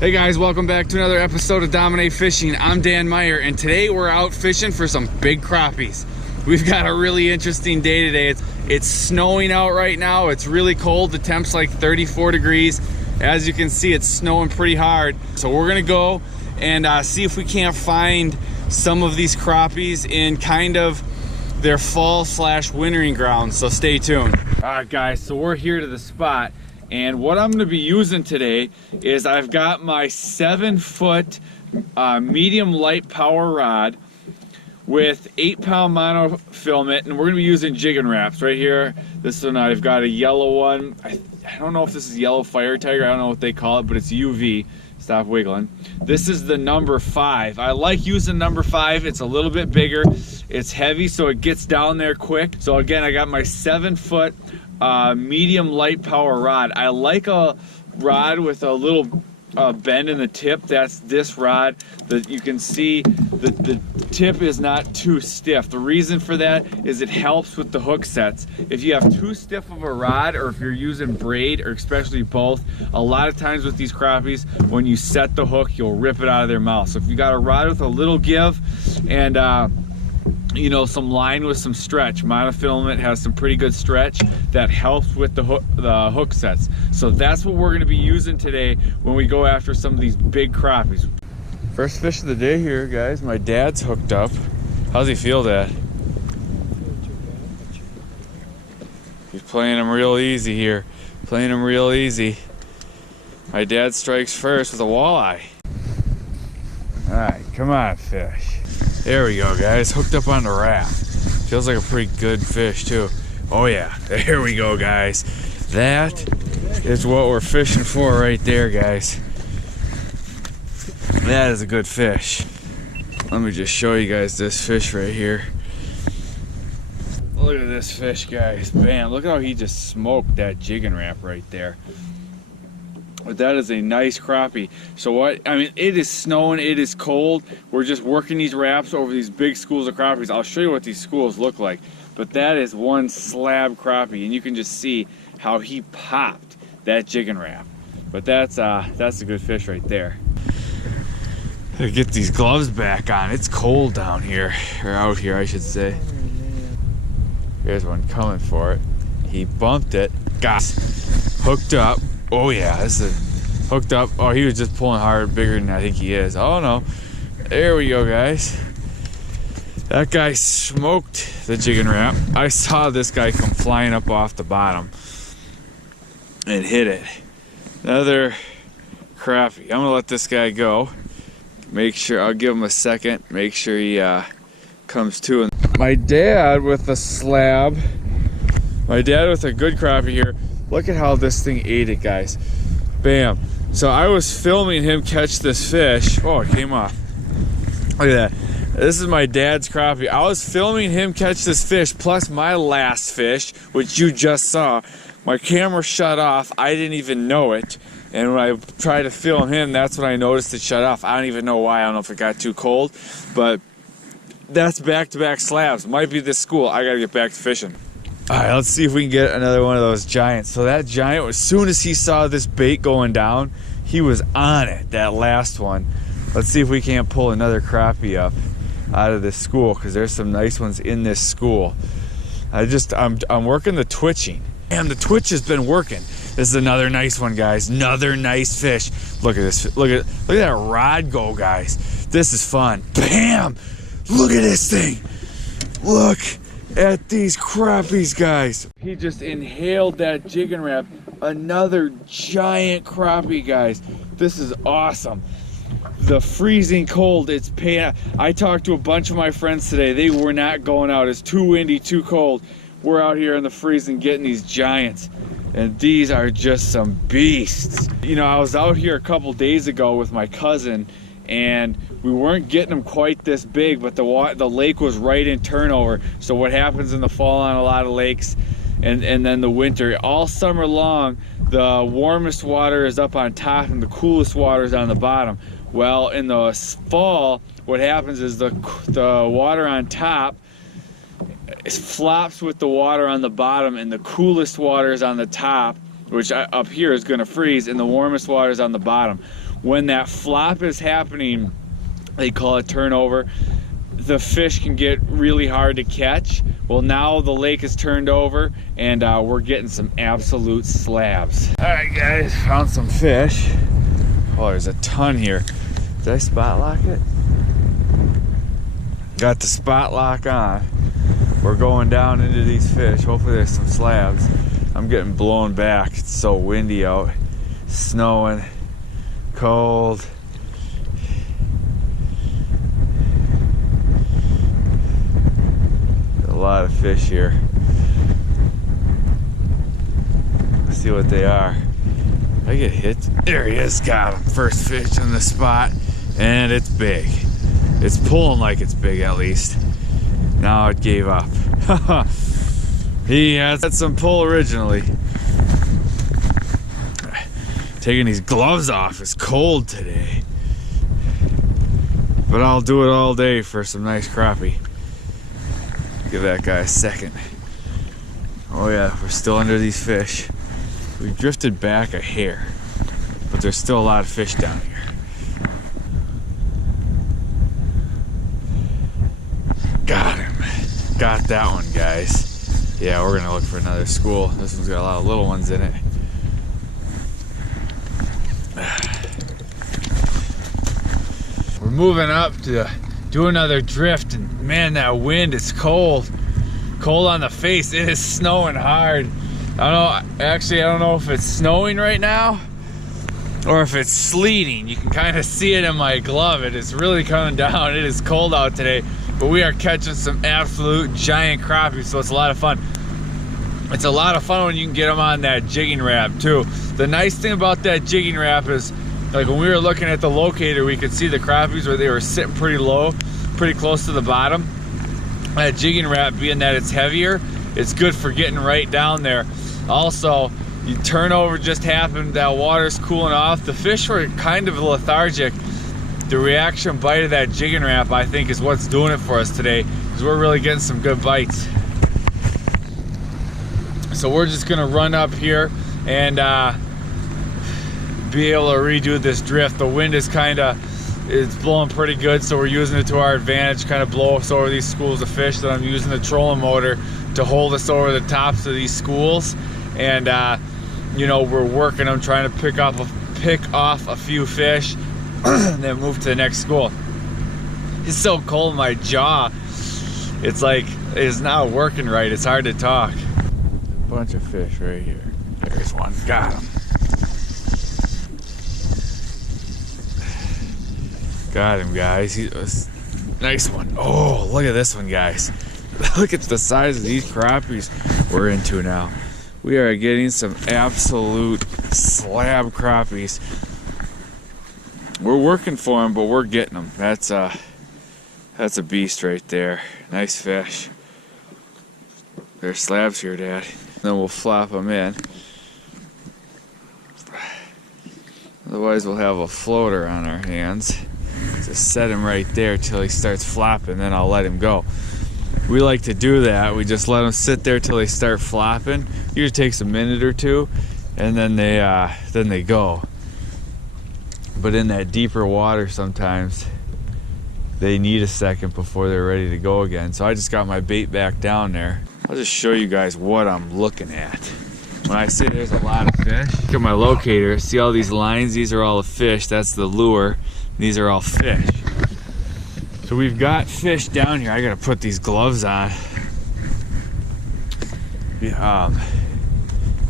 Hey guys, welcome back to another episode of Dominate Fishing. I'm Dan Meyer, and today we're out fishing for some big crappies. We've got a really interesting day today. It's snowing out right now. It's really cold. The temp's like 34 degrees. As you can see, it's snowing pretty hard. So we're gonna go and see if we can't find some of these crappies in kind of their fall/wintering grounds. So stay tuned. All right guys, so we're here to the spot. And what I'm going to be using today is I've got my 7-foot medium light power rod with 8-pound monofilament, and we're going to be using Jigging wraps right here. This one, I've got a yellow one. I don't know if this is yellow fire tiger. I don't know what they call it, but it's UV. Stop wiggling. This is the number 5. I like using number 5. It's a little bit bigger. It's heavy, so it gets down there quick. So again, I got my 7-foot medium light power rod. I like a rod with a little bend in the tip. That's this rod. That you can see the tip is not too stiff. The reason for that is it helps with the hook sets. If you have too stiff of a rod, or if you're using braid, or especially both, a lot of times with these crappies, when you set the hook, you'll rip it out of their mouth. So if you got a rod with a little give and you know, some line with some stretch. Monofilament has some pretty good stretch that helps with the hook sets. So that's what we're going to be using today when we go after some of these big crappies. First fish of the day here, guys. My dad's hooked up. How's he feel, Dad? He's playing him real easy here. Playing him real easy. My dad strikes first with a walleye. All right, come on, fish. There we go, guys. Hooked up on the raft. Feels like a pretty good fish, too. Oh, yeah. There we go, guys. That is what we're fishing for right there, guys. That is a good fish. Let me just show you guys this fish right here. Look at this fish, guys. Bam. Look how he just smoked that jigging wrap right there. But that is a nice crappie. So what, I mean, it is snowing, it is cold. We're just working these wraps over these big schools of crappies. I'll show you what these schools look like. But that is one slab crappie, and you can just see how he popped that jigging wrap. But that's a good fish right there. Gotta get these gloves back on. It's cold down here, or out here, I should say. Here's one coming for it. He bumped it, got hooked up. Oh yeah, this is hooked up. Oh, he was just pulling hard, bigger than I think he is. Oh no, there we go, guys. That guy smoked the jigging wrap. I saw this guy come flying up off the bottom and hit it. Another crappie. I'm gonna let this guy go. Make sure, I'll give him a second. Make sure he comes to. My dad with a slab. My dad with a good crappie here. Look at how this thing ate it, guys. Bam. So I was filming him catch this fish. Oh, it came off. Look at that. This is my dad's crappie. I was filming him catch this fish, plus my last fish, which you just saw. My camera shut off. I didn't even know it. And when I tried to film him, that's when I noticed it shut off. I don't even know why. I don't know if it got too cold. But that's back-to-back slabs. Might be this school. I got to get back to fishing. All right, let's see if we can get another one of those giants. So that giant, as soon as he saw this bait going down, he was on it, that last one. Let's see if we can't pull another crappie up out of this school, because there's some nice ones in this school. I'm working the twitching. And the twitch has been working. This is another nice one, guys. Another nice fish. Look at this. Look at that rod go, guys. This is fun. Bam! Look at this thing. Look at these crappies, guys. He just inhaled that jigging wrap. Another giant crappie, guys. This is awesome. The freezing cold, it's paying. I talked to a bunch of my friends today. They were not going out. It's too windy, too cold. We're out here in the freezing getting these giants. And these are just some beasts. You know, I was out here a couple days ago with my cousin, and we weren't getting them quite this big, but the lake was right in turnover. So what happens in the fall on a lot of lakes, and then the winter, all summer long, the warmest water is up on top and the coolest water is on the bottom. Well, in the fall, what happens is the water on top flops with the water on the bottom, and the coolest water is on the top, which up here is going to freeze, and the warmest water is on the bottom. when that flop is happening, they call it turnover, the fish can get really hard to catch. Well, now the lake is turned over and we're getting some absolute slabs. All right, guys, found some fish. Oh, there's a ton here. Did I spot lock it? Got the spot lock on. We're going down into these fish. Hopefully there's some slabs. I'm getting blown back. It's so windy out. Snowing, cold. A lot of fish here. Let's see what they are. I get hit. There he is. Got him. First fish in the spot, and it's big. It's pulling like it's big, at least. Now it gave up. He had some pull originally. Taking these gloves off. It's cold today, but I'll do it all day for some nice crappie. Give that guy a second. Oh yeah, we're still under these fish. We've drifted back a hair, but there's still a lot of fish down here. Got him. Got that one, guys. Yeah, we're gonna look for another school. This one's got a lot of little ones in it. We're moving up to do another drift, and man, that wind is cold. Cold on the face. It is snowing hard. I don't know if it's snowing right now or if it's sleeting. You can kind of see it in my glove. It is really coming down. It is cold out today, but we are catching some absolute giant crappies, so it's a lot of fun. It's a lot of fun when you can get them on that jigging wrap too. The nice thing about that jigging wrap is, like when we were looking at the locator, we could see the crappies where they were sitting pretty low, pretty close to the bottom. That jigging wrap, being that it's heavier, it's good for getting right down there. Also, you turn over just happened, that water's cooling off. The fish were kind of lethargic. The reaction bite of that jigging wrap, I think, is what's doing it for us today, because we're really getting some good bites. So we're just gonna run up here and be able to redo this drift. The wind is it's blowing pretty good, so we're using it to our advantage, kind of blow us over these schools of fish. That I'm using the trolling motor to hold us over the tops of these schools, and you know, we're working them, trying to pick off a few fish and then move to the next school. It's so cold in my jaw. It's like it's not working right. It's hard to talk. A bunch of fish right here. There's one. Got him. Got him, guys. Nice one. Oh, look at this one, guys. Look at the size of these crappies we're into now. We are getting some absolute slab crappies. We're working for them, but we're getting them. That's a beast right there. Nice fish. There's slabs here, Dad. Then we'll flop them in. Otherwise, we'll have a floater on our hands. Just set him right there till he starts flopping, then I'll let him go. We like to do that. We just let them sit there till they start flopping. Usually takes a minute or two, and then they go. But in that deeper water, sometimes they need a second before they're ready to go again. So I just got my bait back down there. I'll just show you guys what I'm looking at. When I say there's a lot of fish, look at my locator. See all these lines? These are all the fish. That's the lure. These are all fish. So we've got fish down here. I gotta put these gloves on.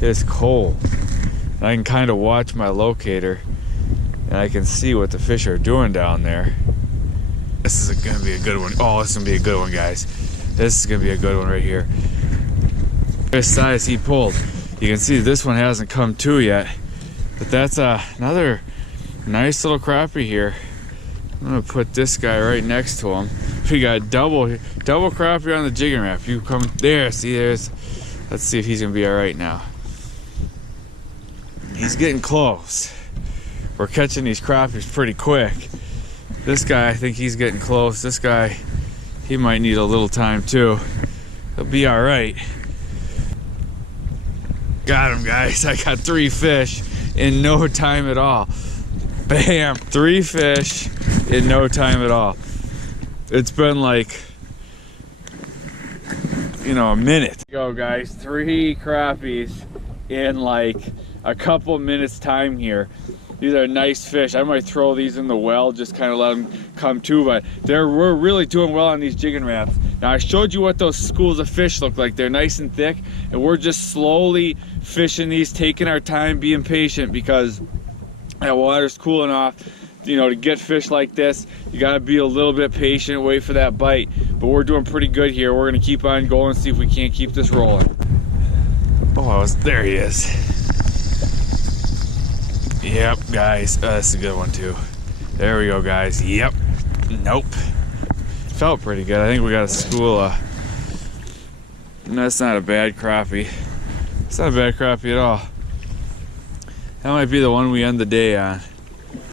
It's cold. And I can kind of watch my locator, and I can see what the fish are doing down there. This is gonna be a good one. Oh, this is gonna be a good one, guys. This is gonna be a good one right here. This size he pulled. You can see this one hasn't come to yet, but that's another nice little crappie here. I'm gonna put this guy right next to him. We got double crappie on the jigging wrap. You come there, see there's. Let's see if he's gonna be all right now. He's getting close. We're catching these crappies pretty quick. This guy, I think he's getting close. This guy, he might need a little time too. He'll be all right. Got him, guys. I got 3 fish in no time at all. Bam! 3 fish in no time at all. It's been like, you know, a minute. Go guys, 3 crappies in like a couple minutes time here. These are nice fish. I might throw these in the well, just kind of let them come to, but we're really doing well on these jigging wraps. Now I showed you what those schools of fish look like. They're nice and thick, and we're just slowly fishing these, taking our time, being patient, because that water's cooling off. You know, to get fish like this, you gotta be a little bit patient, wait for that bite. But we're doing pretty good here. We're gonna keep on going, see if we can't keep this rolling. Oh, there he is. Yep, guys, that's a good one too. There we go, guys. Yep. Nope. Felt pretty good. I think we got a school. That's not a bad crappie. It's not a bad crappie at all. That might be the one we end the day on.